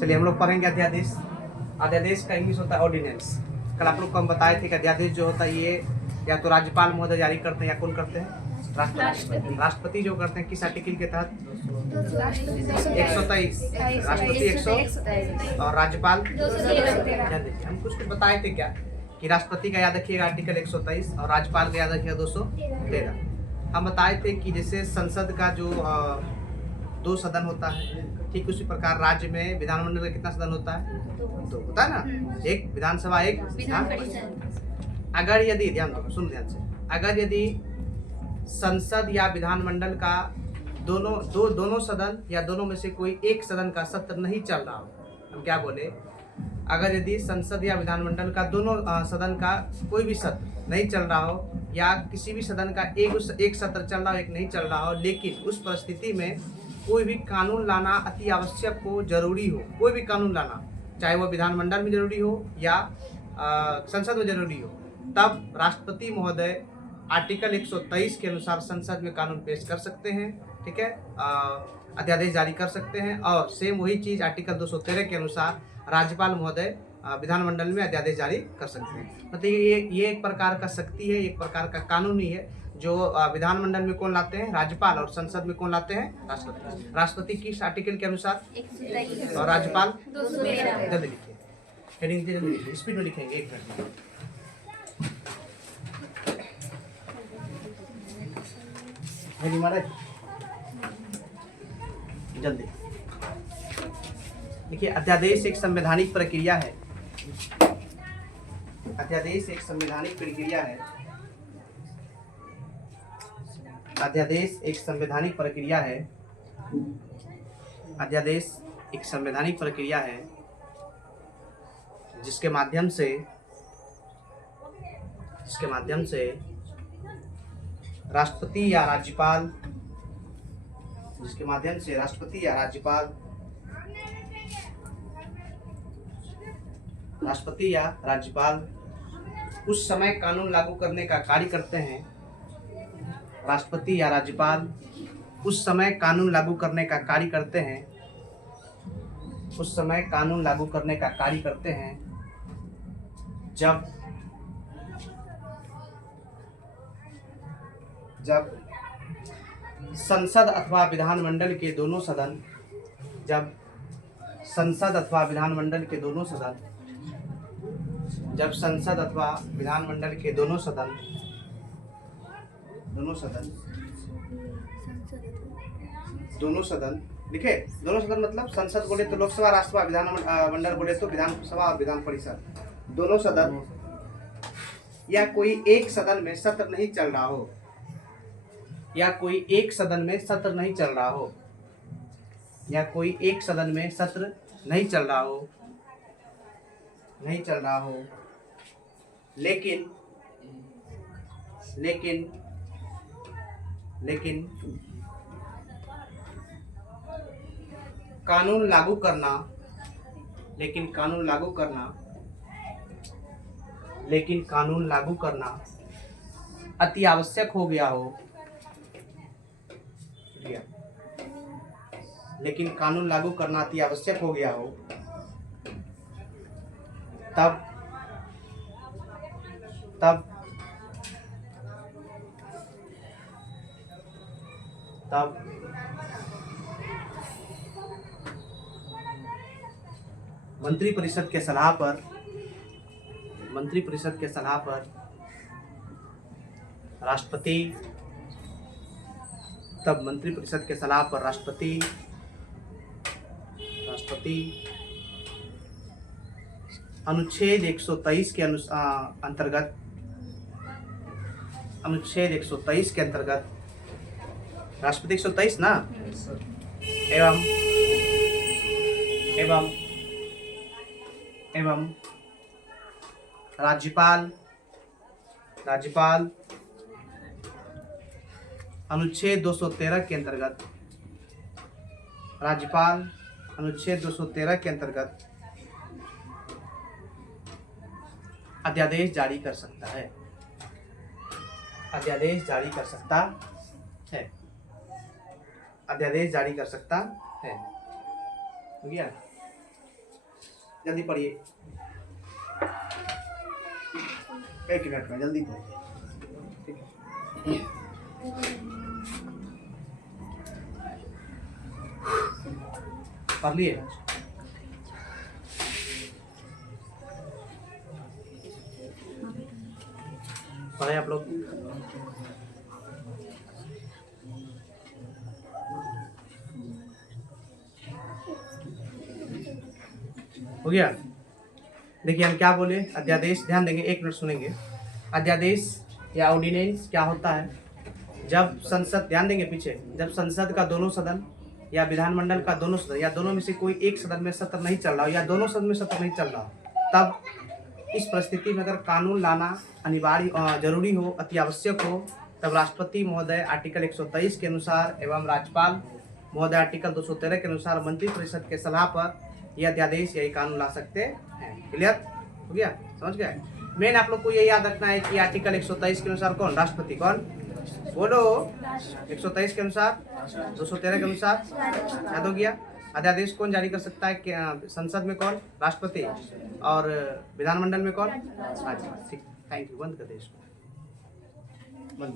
चलिए हम लोग पढ़ेंगे अध्यादेश। अध्यादेश का इंग्लिश होता है ऑर्डिनेंस। कल आप लोग को हम बताए थे कि अध्यादेश जो होता है ये या तो राज्यपाल महोदय जारी करते हैं या कौन करते हैं, राष्ट्रपति। राष्ट्रपति जो करते हैं किस आर्टिकल के तहत, 123। राष्ट्रपति 100 और राज्यपाल हम कुछ बताए थे क्या कि राष्ट्रपति का याद रखिएगा आर्टिकल 123 और राज्यपाल का याद रखिएगा 213। हम बताए थे कि जैसे संसद का जो 2 सदन होता है, ठीक उसी प्रकार राज्य में विधानमंडल का कितना सदन होता है, 2 होता है ना, एक विधानसभा एक विधान परिषद। अगर यदि ध्यान दो, सुन ध्यान से, अगर यदि संसद या विधानमंडल का दोनों सदन या दोनों में से कोई एक सदन का सत्र नहीं चल रहा हो, हम क्या बोले, अगर यदि संसद या विधानमंडल का दोनों सदन का कोई भी सत्र नहीं चल रहा हो या किसी भी सदन का एक सत्र चल रहा हो एक नहीं चल रहा हो, लेकिन उस परिस्थिति में कोई भी कानून लाना अति आवश्यक हो, जरूरी हो, कोई भी कानून लाना, चाहे वो विधानमंडल में जरूरी हो या संसद में जरूरी हो, तब राष्ट्रपति महोदय आर्टिकल 123 के अनुसार संसद में कानून पेश कर सकते हैं, ठीक है, अध्यादेश जारी कर सकते हैं। और सेम वही चीज आर्टिकल 213 के अनुसार राज्यपाल महोदय विधानमंडल में अध्यादेश जारी कर सकते हैं। मतलब ये एक प्रकार का शक्ति है, एक प्रकार का कानून ही है जो विधानमंडल में कौन लाते हैं, राज्यपाल, और संसद में कौन लाते हैं, राष्ट्रपति। राष्ट्रपति किस आर्टिकल के अनुसार, 123, और राज्यपाल 213। जल्दी लिखिए, हेडिंग जल्दी लिखिए, स्पीड में लिखेंगे, 1 मिनट में। जल्दी देखिए, अध्यादेश एक संवैधानिक प्रक्रिया है। अध्यादेश एक संवैधानिक प्रक्रिया है। अध्यादेश एक संवैधानिक प्रक्रिया है। अध्यादेश एक संवैधानिक प्रक्रिया है जिसके माध्यम से राष्ट्रपति या राज्यपाल उस समय कानून लागू करने का कार्य करते हैं। राष्ट्रपति या राज्यपाल उस समय कानून लागू करने का कार्य करते हैं। उस समय कानून लागू करने का कार्य करते हैं जब संसद अथवा विधानमंडल के दोनों सदन जब संसद अथवा विधानमंडल के दोनों सदन लिखे, दोनों सदन मतलब संसद बोले तो लोकसभा, राज्यसभा, विधानमंडल बोले तो विधानसभा और विधान परिषद, दोनों सदन या कोई एक सदन में सत्र नहीं चल रहा हो, या कोई एक सदन में सत्र नहीं चल रहा हो, या कोई एक सदन में सत्र नहीं चल रहा हो, लेकिन कानून लागू करना अति आवश्यक हो गया हो, लेकिन कानून लागू करना अति आवश्यक हो गया हो, तब मंत्रिपरिषद के सलाह पर राष्ट्रपति अनुच्छेद 123 के अंतर्गत राष्ट्रपति 123 ना, एवं राज्यपाल अनुच्छेद 213 के अंतर्गत अध्यादेश जारी कर सकता है। अध्यादेश जारी कर सकता है। हो गया। जल्दी पढ़िए, 1 मिनट में जल्दी पढ़िए। ठीक है, पढ़ लिए? पढ़े आप लोग? हो गया? देखिए हम क्या बोले, अध्यादेश, ध्यान देंगे, 1 मिनट सुनेंगे। अध्यादेश या ऑर्डिनेंस क्या होता है? जब संसद, ध्यान देंगे पीछे, जब संसद का दोनों सदन या विधानमंडल का दोनों सदन या दोनों में से कोई एक सदन में सत्र नहीं चल रहा हो या दोनों सदन में सत्र नहीं चल रहा हो, तब इस परिस्थिति में अगर कानून लाना अनिवार्य जरूरी हो, अति आवश्यक हो, तब राष्ट्रपति महोदय आर्टिकल 123 के अनुसार एवं राज्यपाल महोदय आर्टिकल 213 के अनुसार मंत्रिपरिषद के सलाह पर यह अध्यादेश यही कानून ला सकते हैं। क्लियर हो गया? समझ गए? मेन आप लोग को ये याद रखना है कि आर्टिकल 123 के अनुसार कौन राष्ट्रपति, कौन बोलो, 123 के अनुसार, 213 के अनुसार, याद हो गया? अध्यादेश कौन जारी कर सकता है? संसद में कौन? राष्ट्रपति, और विधानमंडल में कौन? राज्यपाल। ठीक, थैंक यू, बंद कर दे इसको, बंद।